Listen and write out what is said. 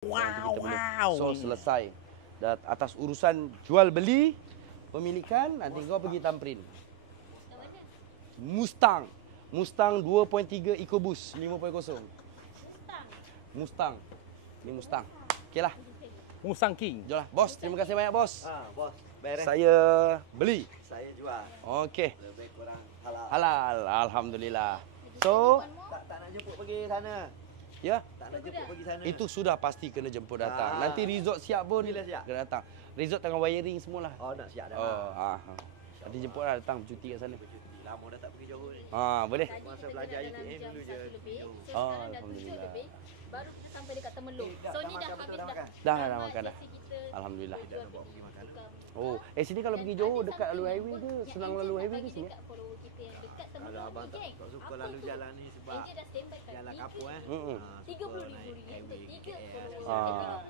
Wow. So selesai. Dan atas urusan jual beli pemilikan, nanti kau pergi Tamrin. Mustang 2.3 EcoBoost 5.0. Mustang. Ini Mustang. Okeylah. Mustang King. Jomlah bos, terima kasih banyak bos. Bos, beres. Saya beli. Saya jual. Okey. Lebih kurang halal. Halal, alhamdulillah. So, Tak nak jemput pergi sana. ya, Tak nak jemput pergi sana. itu sudah pasti kena jemput datang. Nanti resort siap pun Bila siap? kena datang. Resort tengah wiring semualah. Oh, nak siap dah. Oh, nanti jemput lah datang cuti kat sana. Lama dah tak pergi Johor ni. Boleh. Masa belajar UTM dulu je. Alhamdulillah. Baru kita sampai dekat Temelung. So ni dah habis dah. Dah makan dah. Alhamdulillah. Oh, sini kalau pergi Johor dekat lalu highway ke? Senang lalu highway ke sini? Kalau abang tak suka lalu jalan ni sebab jalan kapur RM30,000 untuk 3 Ah.